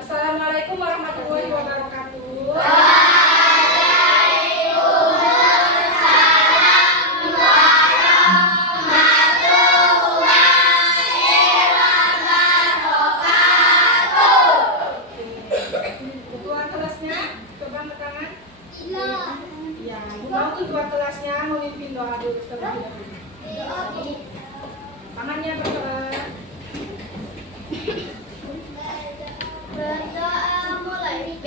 Assalamualaikum warahmatullahi wabarakatuh. Ketua kelasnya, coba angkat tangan. Ya, mau ketua kelasnya memimpin doa dulu terlebih dahulu. Tangannya berdoa. Berdoa mulai.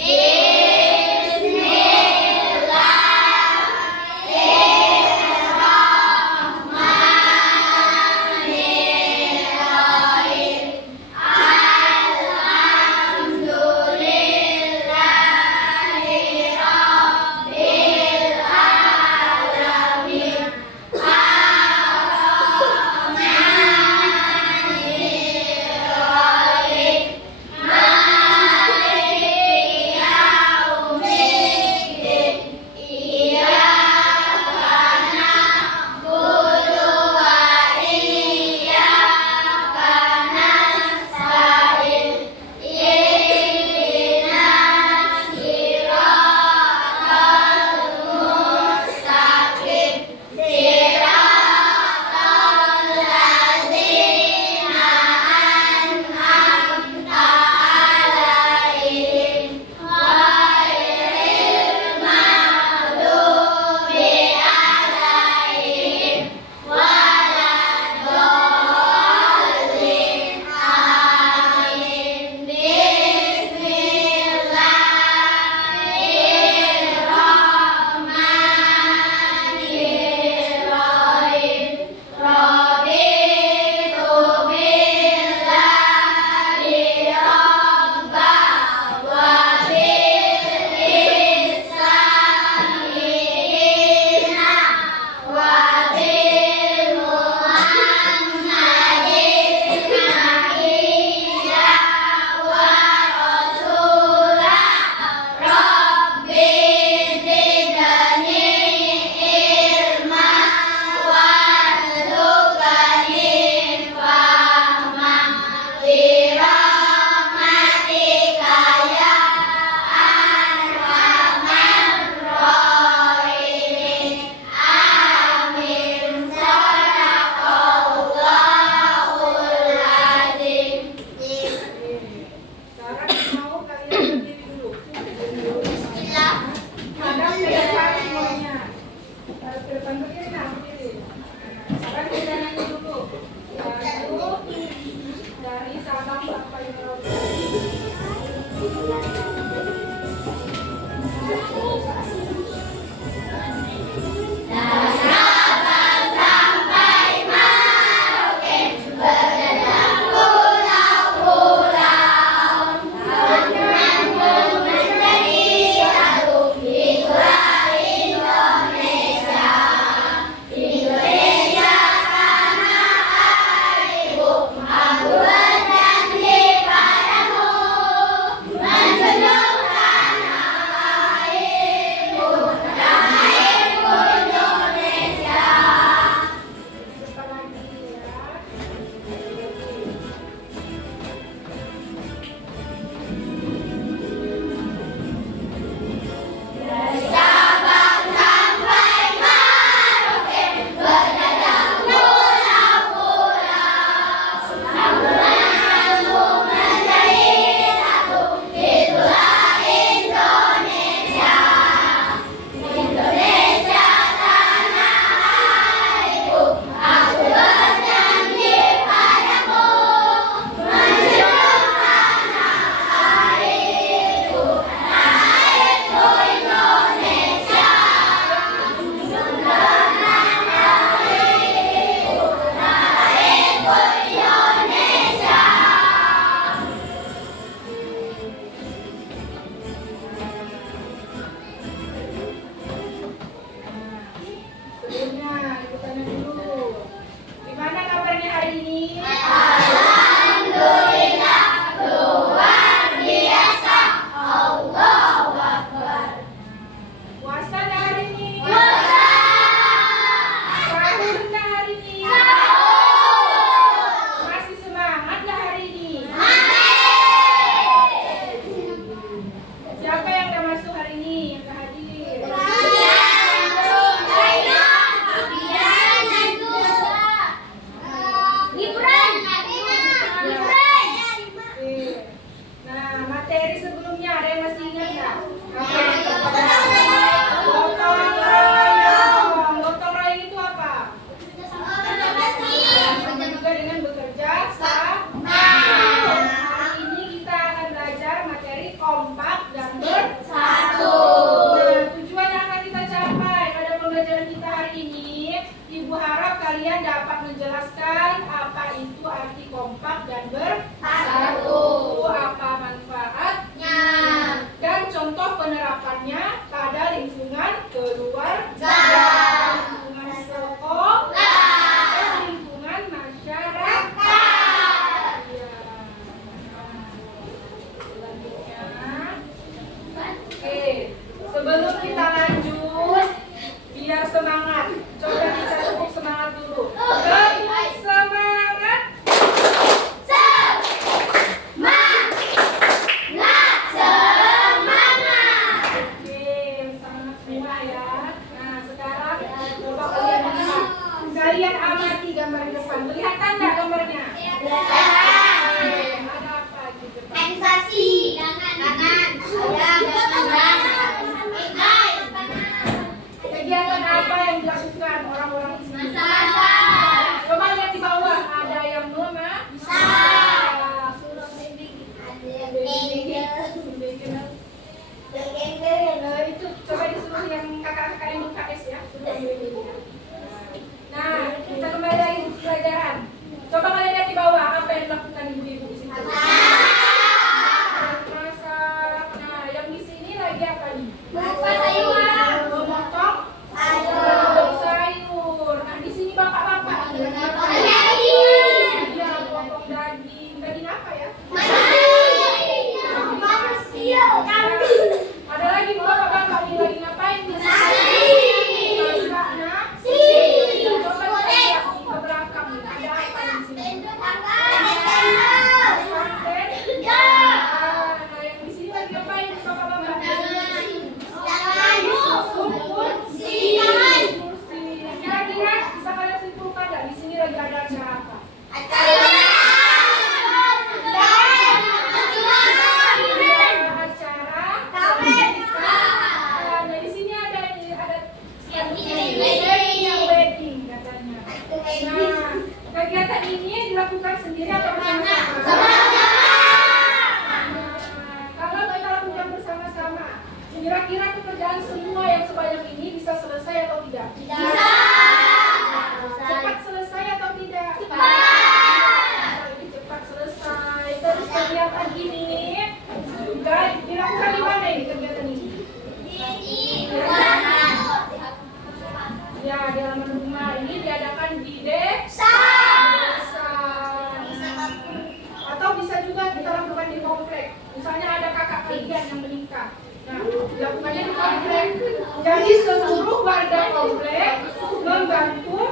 Misalnya ada kakak kalian yang meninggal. Nah, dilakukannya di komplek. Jadi seluruh warga komplek membantu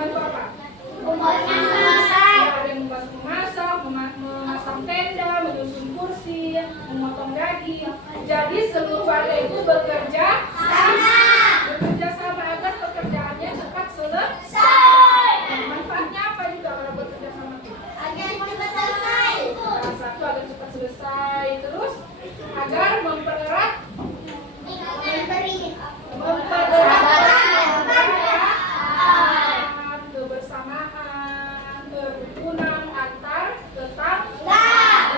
apa? Ada yang membantu memasak, memasang tenda, menyusun kursi, memotong daging. Jadi seluruh warga itu bekerja sama agar pekerjaannya cepat selesai. Manfaatnya apa juga kalau bekerja sama? Satu, agar cepat selesai. Terus agar mempererat kebersamaan, kerukunan antar tetangga. Nah,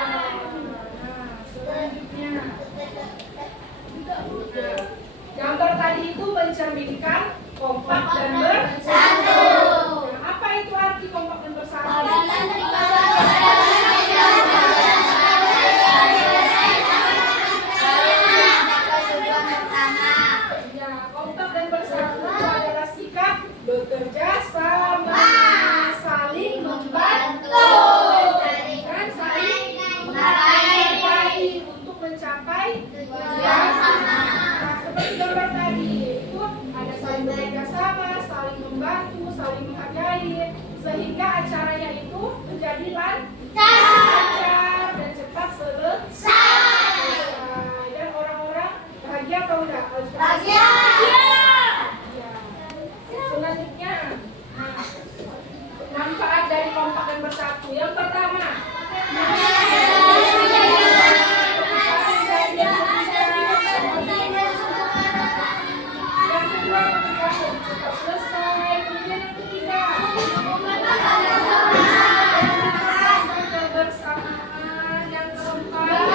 selanjutnya gambar tadi itu mencerminkan kompak dan bersatu. Nah, apa itu arti kompak dan bersatu? Bekerja sama, saling membantu, dan saling menghargai untuk mencapai tujuan sama. Nah, seperti gambar tadi itu ada saling bekerja sama, saling membantu, saling menghargai, sehingga acaranya itu menjadi lancar dan cepat selesai. Dan orang-orang bahagia atau enggak? Bahagia. Selanjutnya, manfaat dari kompak dan bersatu. Yang pertama, yang kedua, cepat selesai. Kemudian yang ketiga, kebersamaan. Yang keempat,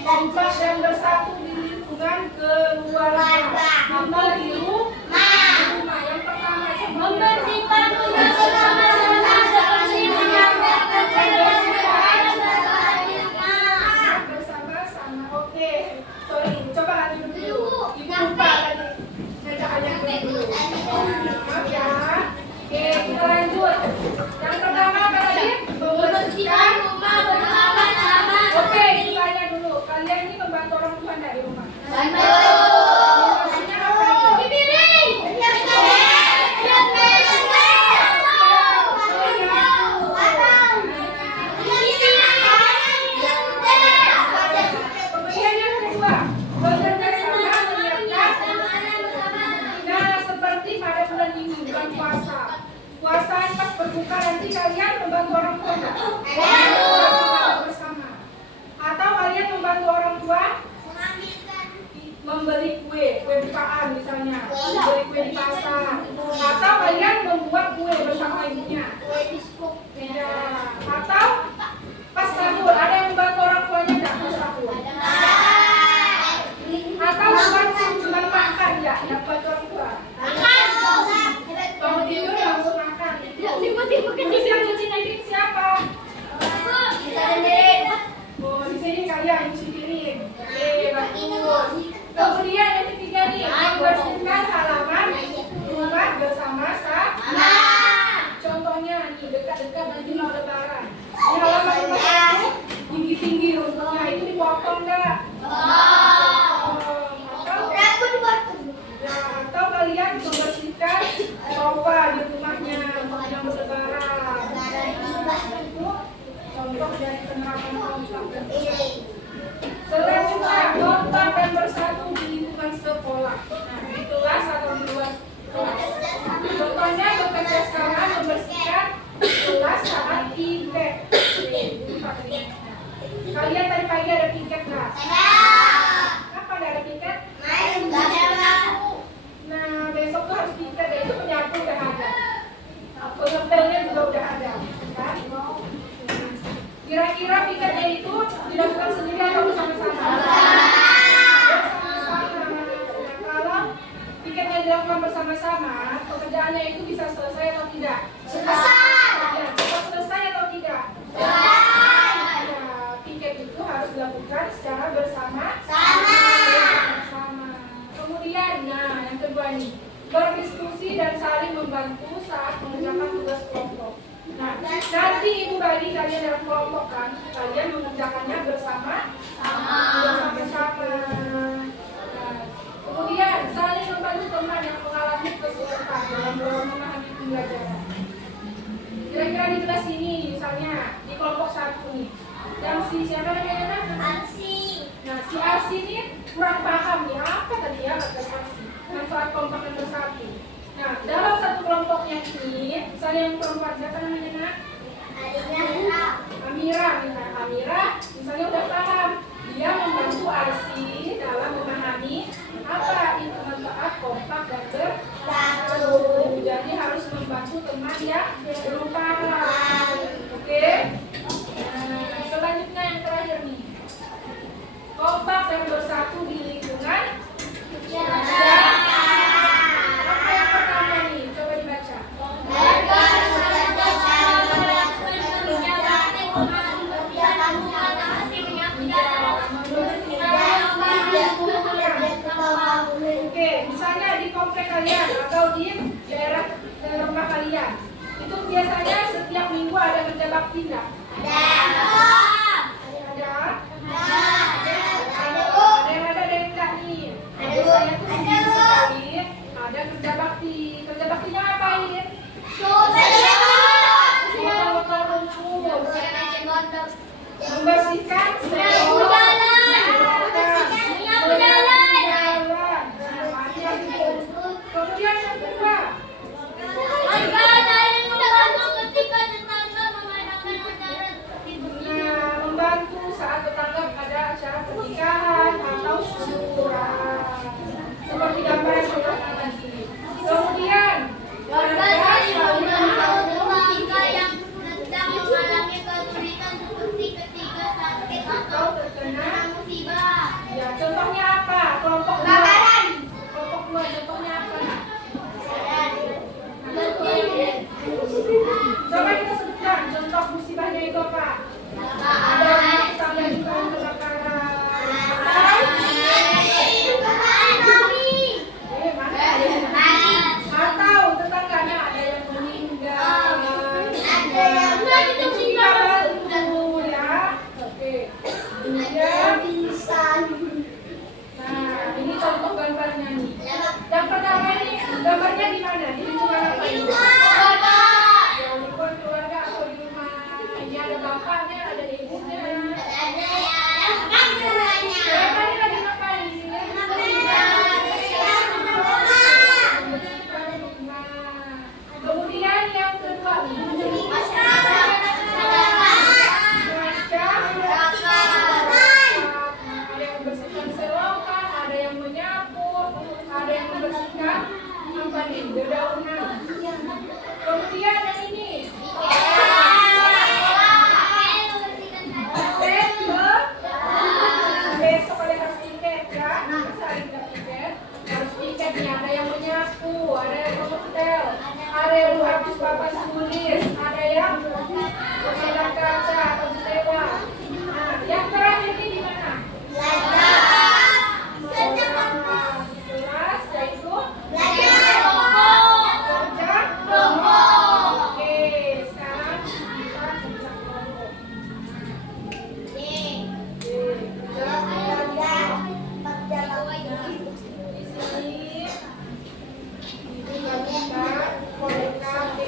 kompak dan bersatu di lingkungan keluarga atau di rumah. Yang pertama membersihkan rumah bersama-sama. Oke, sorry, coba lanjut dulu. Ibu lupa tadi ngajak ayah dulu. Maaf ya. Oke, kita lanjut. Yang pertama apa tadi? Membersihkan rumah bersama-sama. Oke, ditanya dulu. Kalian ini membantu orang tua enggak di rumah? Bantu. Kemudian yang kedua, bekerja sama menyiapkan. Nah, seperti pada bulan ini, bulan puasa. Puasaan pas berbuka nanti kalian membantu orang tua enggak? Bersama. Atau kalian membantu orang tua membeli kue bukaan misalnya, membeli kue di pasar, atau kalian membuat kue bersama ibunya, ya. Atau pas sahur ada yang membantu orang tuanya nggak pas sahur? Atau bukan cuma makan ya, yang buat orang tua? Bangun tidur langsung makan. Terus yang cuci piring siapa? Oh, di sini kalian cuci piring. Oke, bagus. Kemudian yang ketiga nih, membersihkan halaman rumah bersama-sama. Contohnya nih, dekat-dekat nanti mau lebaran. Di halaman rumah itu tinggi-tinggi rumputnya itu dipotong enggak? Atau kalian membersihkan sofa di rumahnya yang berlebaran. Itu contoh dari penerapan kompak. Selanjutnya, kompak dan bersatu di lingkungan sekolah. Nah, di kelas atau di luar kelas. Contohnya bekerja sama membersihkan kelas saat piket. Kalian tadi pagi ada piket nggak? Kapan ada piket? Nah, besok tuh harus piket, itu penyapu udah ada. Pengepelnya juga udah ada, kan? Kira-kira piketnya itu dilakukan sendiri atau bersama-sama? Bersama-sama. Kalau piketnya dilakukan bersama-sama, pekerjaannya itu bisa selesai atau tidak? Selesai. Ya, cepat selesai. kalian dalam kelompok kan, kalian mengerjakannya bersama-sama. Nah, kemudian saling membantu teman yang mengalami kesulitan dalam memahami pembelajaran. Kira-kira di kelas ini, misalnya di kelompok 1 nih, yang siapa namanya? Arsi. Nah, si Arsi ini kurang paham nih apa tadi ya kata Arsi. Manfaat kelompok nomor 1. Nah, dalam satu kelompoknya ini, misalnya yang perempuan siapa namanya nak? Amira, misalnya udah paham, dia membantu Arsi dalam memahami apa itu manfaat kompak dan bersatu. Jadi harus membantu teman yang belum paham. Oke? Nah, selanjutnya yang terakhir nih, kompak dan bersatu di lingkungan masyarakat. Apa yang pertama nih? Coba dibaca. Oke, misalnya di komplek kalian atau di daerah rumah kalian, itu biasanya setiap minggu ada kerja bakti nggak? Ada yang enggak nih? Saya tuh sedih sekali ada kerja bakti. Kerja baktinya ngapain? Bakar rumput, membersihkan kemudian yang kedua, membantu saat tetangga ada acara pernikahan atau syukuran, seperti gambar yang sudah tadi. Kemudian warga selalu membantu yang sedang mengalami kesulitan seperti ketiga sakit atau terkena musibah. Ya, contohnya apa? Kelompok kebakaran. Kelompok 2 contohnya apa? Coba kita sebutkan contoh musibahnya itu apa? Ada rumah tangga juga yang kebakaran. Atau tetangganya ada yang meninggal. Ada yang baru ya. Oke. Kemudian nah, ini contoh gambarnya nih. Yang pertama ini gambarnya di mana? Di lingkungan apa ini? Ya, lingkungan keluarga atau di rumah. Ini ada bapaknya, ada ibunya. Bapaknya lagi ngapain? Kemudian yang kedua, ada yang membersihkan selokan, ada yang menyapu, ada yang membersihkan apa nih? Dedaunan. Kemudian yang ini, besok ada harus tiket ya, masa hari tidak tiket? Harus tiket nih, ada yang menyapu, ada yang mengetel, ada yang menghapus papan tulis, ada yang memandang kaca atau jendela. Nah, yang terakhir ini di mana? Kelas, yaitu kerja kelompok. Oke, sekarang kita kerja kelompok. Di sini ibu bagikan kode KTP.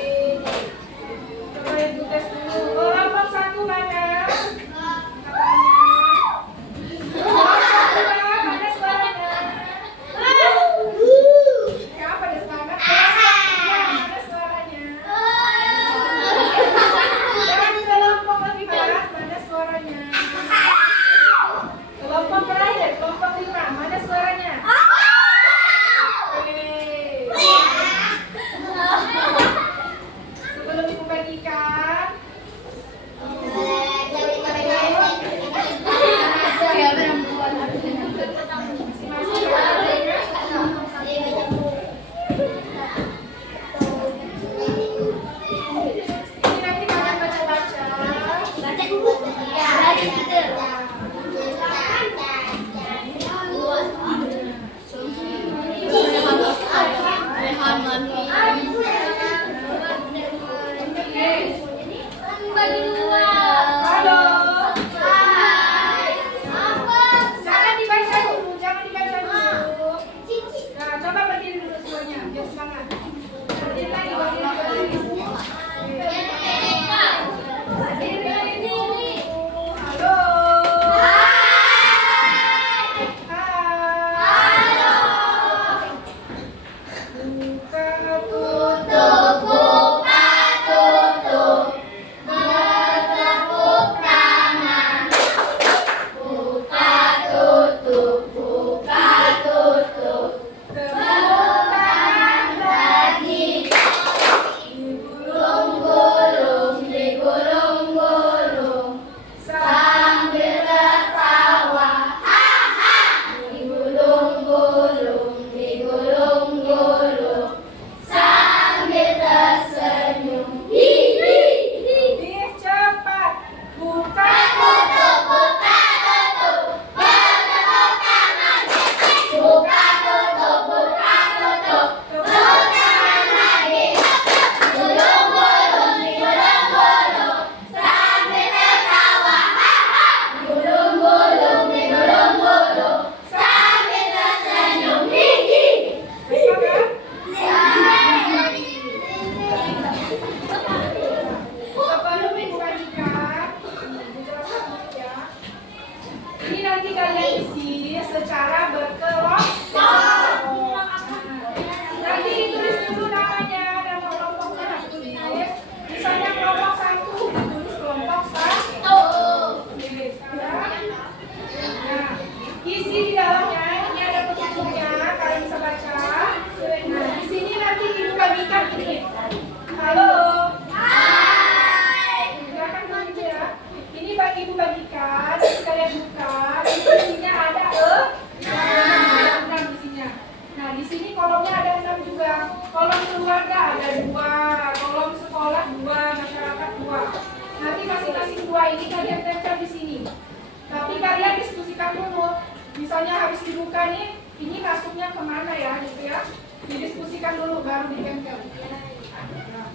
Tapi kalian diskusikan dulu. Misalnya habis dibuka nih, ini masuknya kemana ya, gitu ya? Didiskusikan dulu baru ditempel. Nah,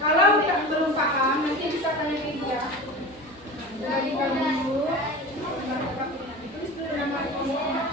kalau belum paham, nanti bisa tanya ke ibu ya. Dari dulu, ditulis dulu nama ibunya.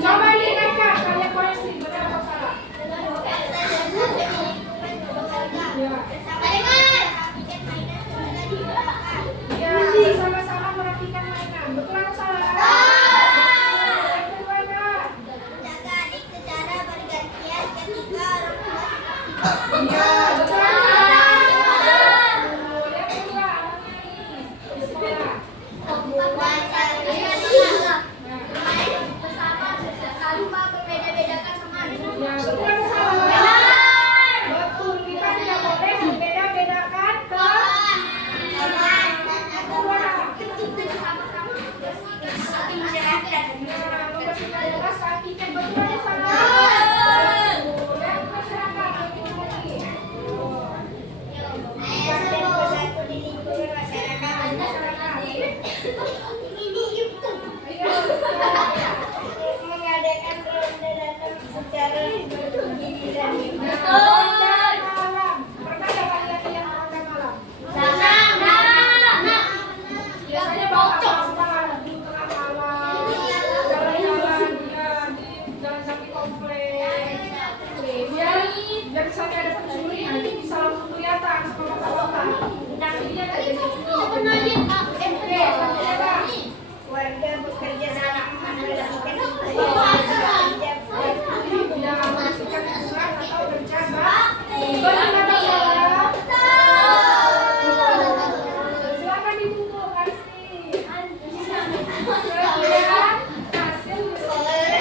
Coba diingatkan, kalian koreksi benar membersihkan daerah saat piknik, betul atau salah? Dan masyarakat lebih lagi. Mengadakan ronda datang secara giliran. Malam. Pernah nggak kalian yang ronda malam? Biasanya bawa apa di tengah malam, jalan-jalan di jalan kaki komplek. Biar misalnya ada pencuri, nanti bisa langsung kelihatan sama mata-mata. Jadinya nggak jadi pencuri. Warga bekerja sama membersihkan Ya, membersihkan lingkungan atau menjaga. Bagaimana saudara? Silakan ditutup, Karsi. Kemudian hasil kita berikan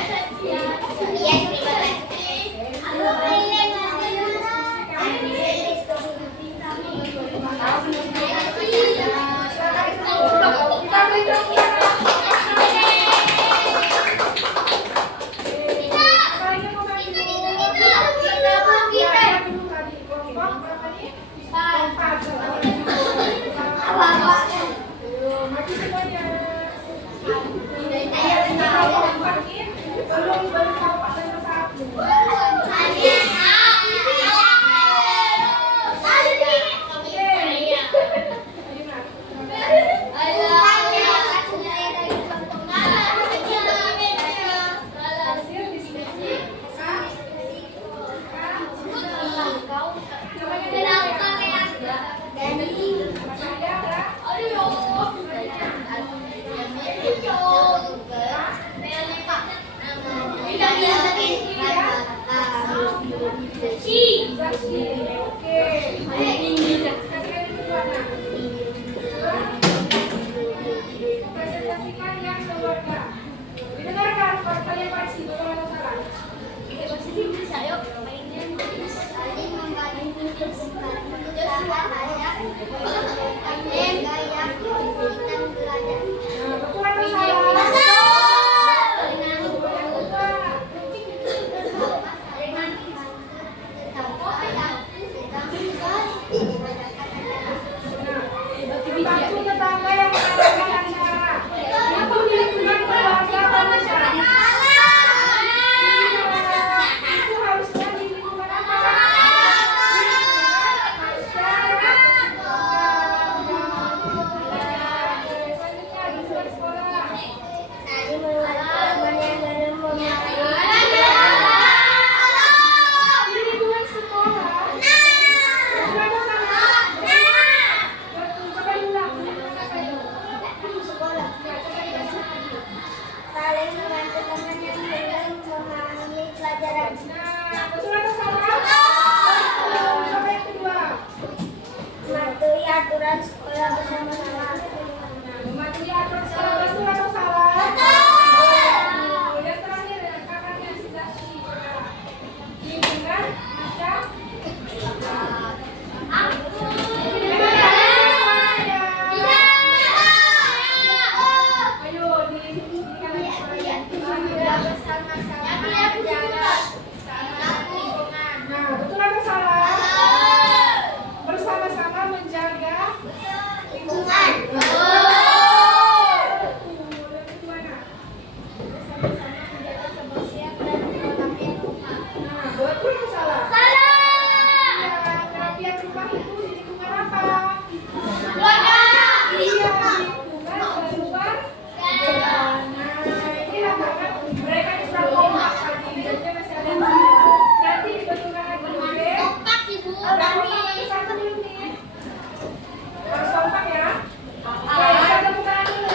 presentasikan yang keluarga. Didengarkan kalian pasti betul atau salah? Betul atau salah? Bantu tetangga yang mengadakan acara. Itu di lingkungan keluarga bangsa. Itu harusnya di lingkungan apa? Masyarakat. Selanjutnya di luar sekolah. Di lingkungan sekolah. Betul atau salah? Coba diulang. Saling membantu teman yang belum memahami pelajaran. Nah, betul atau salah? Coba yang kedua. Mematuhi aturan sekolah bersama-sama. Nah, mematuhi aturan sekolah betul atau salah? Yang terakhir adalah kakaknya sudah lingkungan masyarakat. Ayo didirikan lagi suaranya. Nah, betul atau salah? Bersama-sama menjaga lingkungan. Betul. Yang kedua, nah. Bersama-sama menjaga kebersihan dan kerapian rumah. Nah, betul atau salah? Ya, kerapian rumah itu di lingkungan apa? Iya, di lingkungan keluarga. Nah, inilah karena mereka sudah kompak tadi. Jadi masih ada yang nanti dibetulkan lagi, oke? Udah kompak ke satu belum nih? Harus kompak ya? Oke, kita temukan dulu.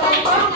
Kompak.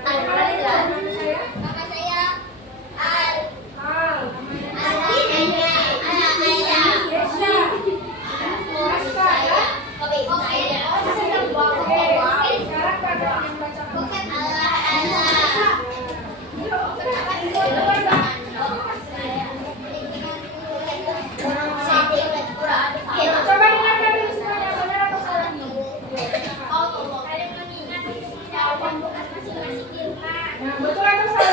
Nama saya? Nama saya Al. Al. Namanya Saya Yesha. Aska ya? Oke, sekarang pada yang bacakan. Coba dengarkan dulu semuanya, benar atau salah nih? Nah, betul atau salah?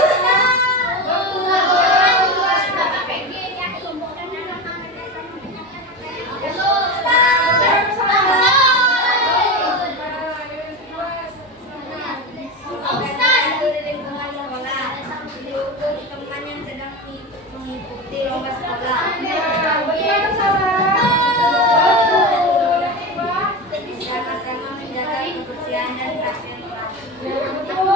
Mengikuti lomba sekolah. Betul atau salah? Betul. Yang kedua? Sama-sama menjaga kebersihan dan kebersihan kelas. Betul.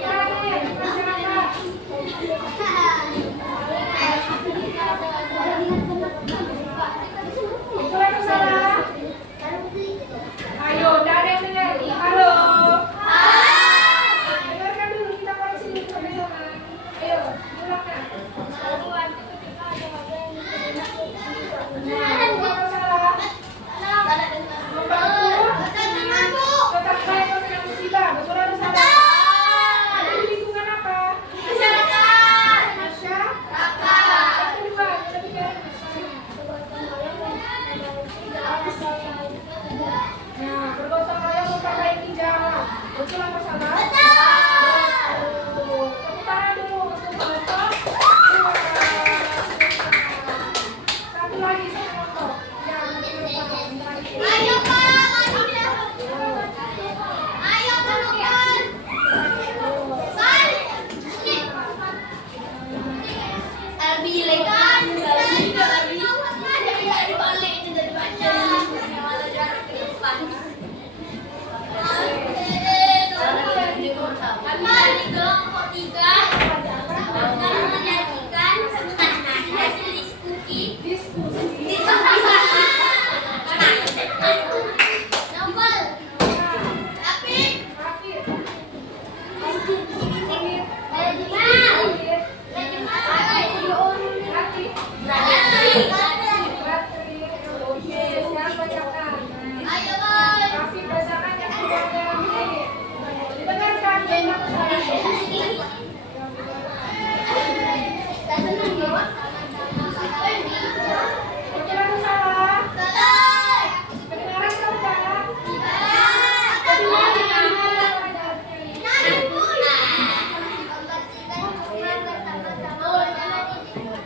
Terakhir, masyarakat. Betul atau salah? Ayo, tidak ada yang dengar. Halo. Dengarkan dulu, kita koreksi dulu bersama. Ayo, ulangkan. Nah, betul atau salah? Membantu tetap baik dengan musibah. Betul atau salah? Ada di lingkungan apa? Masyarakat. Yang kedua, lebih dari nah, bergotong royong memperbaiki jalan. Betul atau salah? Betul. Tepuk tangan dulu untuk penonton. Satu lagi, satu contoh. Ya, betul. Ayo kami dari kelompok 3 akan menyajikan hasil diskusi novel Apip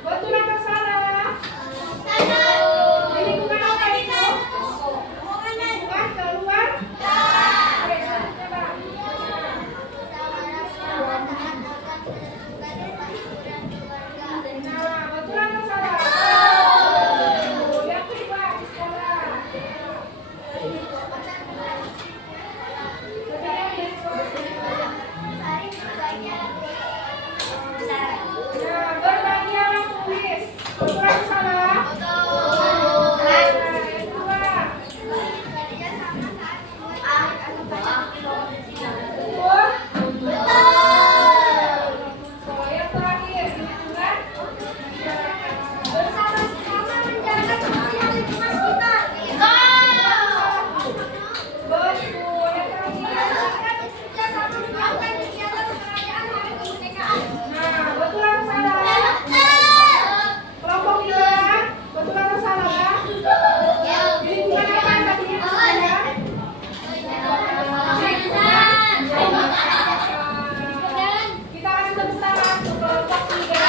Betul atau salah? Di lingkungan apa itu? Lingkungan keluar? Oke, selanjutnya Bang. Nah, betul atau salah? Yang kedua, di sekolah. Nah, berbahagialah tulis. Betul atau salah? Nah, yang kedua. Betul? So, yang terakhir, di lingkungan bersama-sama menjaga kebersihan lingkungan sekitar. betul. Yang terakhir. Bersama melakukan kegiatan perayaan hari kemerdekaan. Nah, betul atau salah? Kelompok 3, betul atau salah? Di lingkungan apa tadinya di sekolah? Kita kasih tepuk tangan untuk kelompok 3.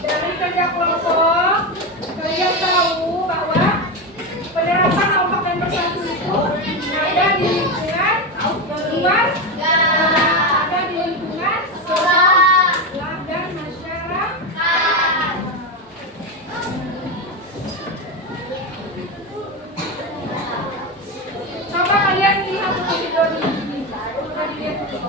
Dari kerja kelompok, kalian tahu bahwa penerapan kelompok dan bersatu itu ada di lingkungan keluar, ada di lingkungan sekolah dan masyarakat. Coba kalian lihat dulu video ini. Coba dilihat dulu.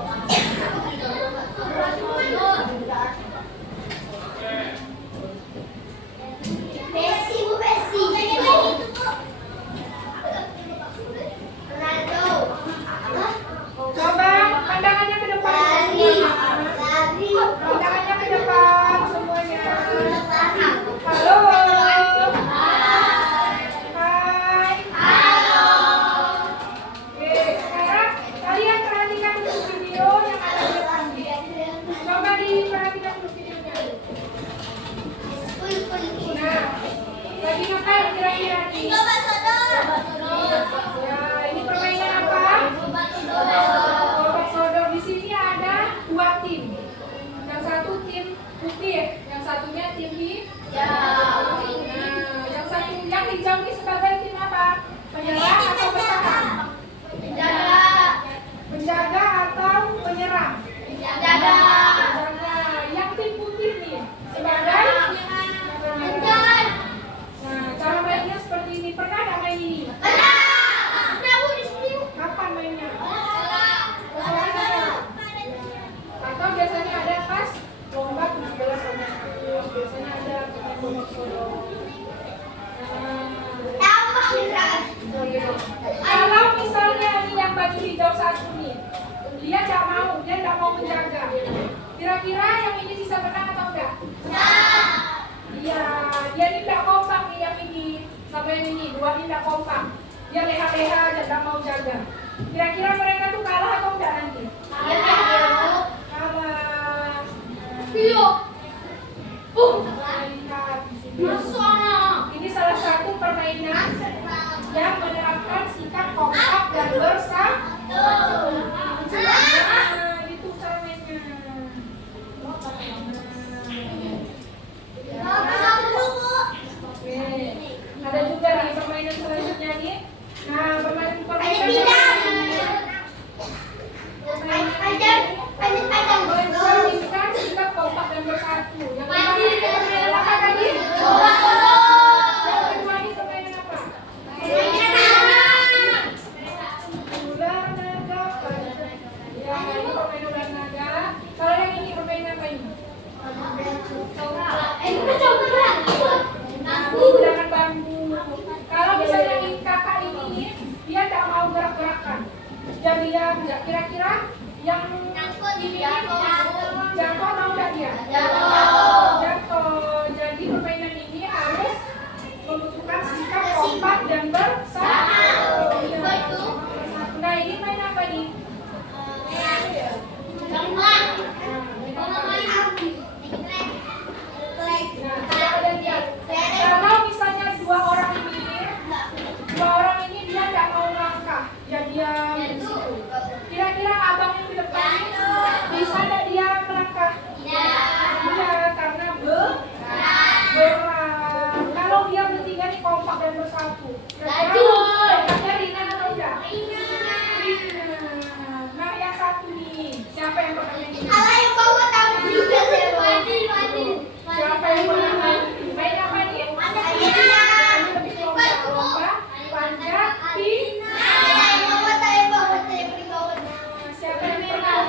Nah, yang satu yang hijau ini sebagai tim apa? Penyerang atau bertahan? Penjaga atau penyerang? Penjaga. Yang tim putih nih sebagai penyerang. Nah, cara mainnya seperti ini. Pernah nggak main ini? Kapan mainnya? Atau biasanya ada pas lomba 17 Agustus, biasanya ada pemain bola sodok. Kalau misalnya ini yang baju hijau satu nih, dia nggak mau menjaga. Kira-kira yang ini bisa menang atau enggak? Iya, dia ini nggak kompak nih yang ini sama yang ini, dua ini nggak kompak. Dia leha-leha aja nggak mau jaga. Kira-kira mereka tuh kalah atau enggak nanti? Kalah. Ini salah satu permainan yang menerapkan sikap kompak dan bersatu. Itu cara mainnya. Oke. Ada juga nih permainan selanjutnya nih. Nah, permainan mencerminkan sikap kompak dan bersatu. Yang pertama apa tadi? Yang kedua ini permainan apa? Ular naga. Ya, ini permainan ular naga. Kalau yang ini permainan apa ini? Menggunakan bambu. Kalau misalnya ini kakak ini dia tidak mau gerak-gerakan. Jadi diam. Kira-kira yang ini jatuh mau nggak dia? Jatuh. Jadi permainan ini harus membutuhkan sikap kompak dan bersatu. Nah, ini main apa nih? Kalau misalnya dua orang ini dia nggak mau langkah, ya diam di situ. Kira-kira abang yang di depan bisa nggak dia melangkah? Iya, karena berat. Kalau dia bertiga nih kompak dan bersatu. Kira-kira ringan atau enggak? Ringan. Nah, yang satu nih, siapa yang pernah main ini? Siapa yang pernah main ini? Main apa nih? Lebih lomba panjat pinang. Siapa yang pernah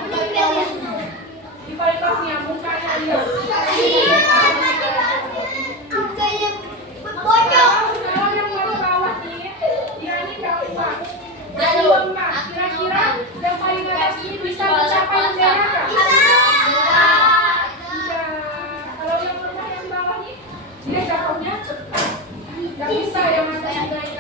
di paling bawahnya mukanya dia? Kalau yang paling bawah nih, dia ini nggak kuat. Lemah. Kira-kira yang paling atas ini bisa mencapai bendera nggak? Kalau yang lemah yang bawah nih, dia jatuhnya cepat. Nggak bisa yang atas naik ke atas.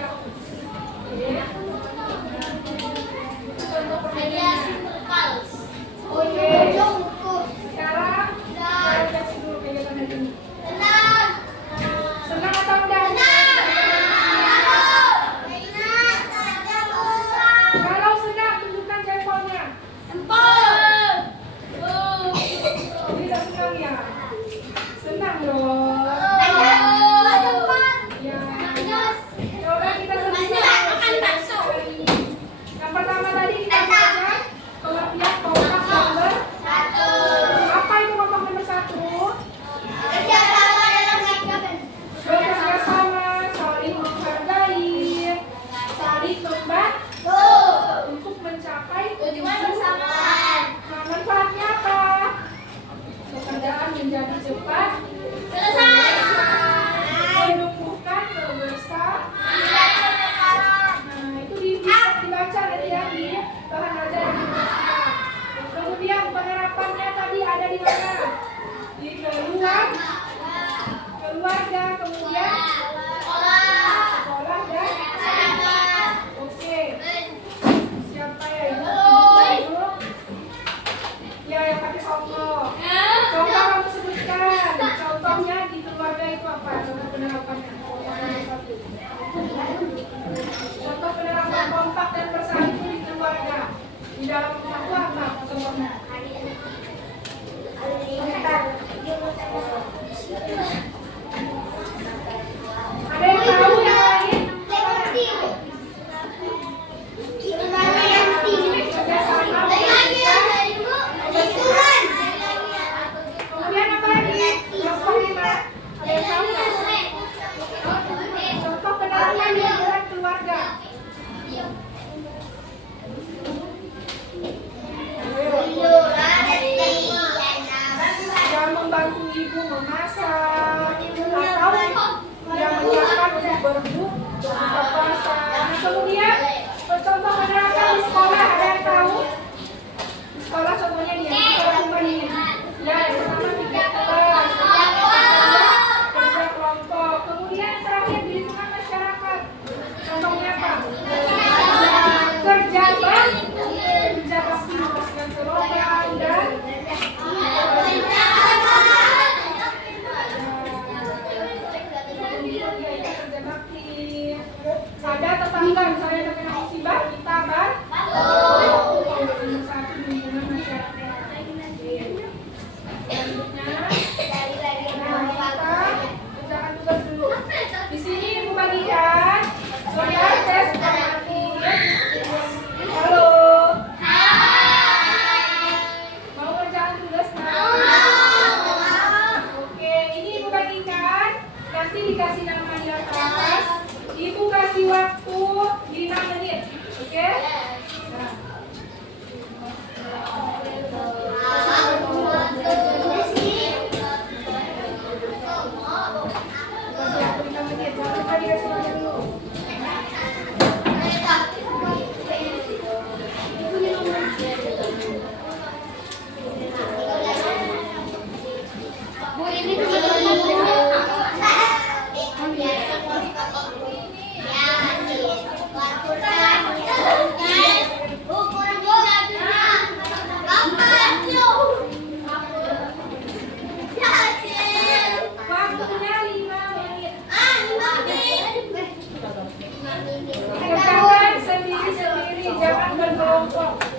Oke. Sekarang kita kasih dulu pegangan ini. Senang atau enggak? Kalau senang tunjukkan jempolnya. Tidak senang ya? Senang dong. Ya. Coba kita selesai. Yang pertama tadi kita belajar pengertian kompak dan bersatu. Apa itu kompak dan bersatu? Bekerja sama, saling menghargai, saling membantu untuk mencapai tujuan bersama. Nah, manfaatnya apa? Pekerjaan menjadi cepat selesai. Menumbuhkan kebersamaan. Nah, itu bisa dibaca nanti ya di bahan ajar yang diberikan. Kemudian penerapannya tadi ada di mana? Di keluarga, kemudian sekolah dan oke. Siapa ya ibu? Ya, yang pakai contoh. Coba kamu sebutkan contohnya di keluarga itu apa? Contoh penerapannya. Contoh penerapan kompak dan bersatu di keluarga. Di dalam rumah itu apa contohnya? berbuka puasa. Nah, kemudian contoh menerapkan di sekolah, ada yang tahu? Di sekolah contohnya nih, yang kita lakukan ini. Ya, yang pertama tiga kelas, kerja kelompok. Kemudian yang terakhir di lingkungan masyarakat. Contohnya apa? Kerja bakti, membersihkan selokan dan kerja bakti. Ada tetangga misalnya terkena musibah, kita bantu. Satu lingkungan masyarakat. Selanjutnya, kita kerjakan tugas dulu. Di sini Ibu bagikan. Soalnya saya suka mati. Halo. Mau kerjaan tugas Oke, ini Ibu bagikan. Nanti dikasih nama di atas. Ibu kasih waktu 5 menit. Oke? Nah. Waktunya 5 menit. Kerjakan sendiri-sendiri, jangan berkelompok.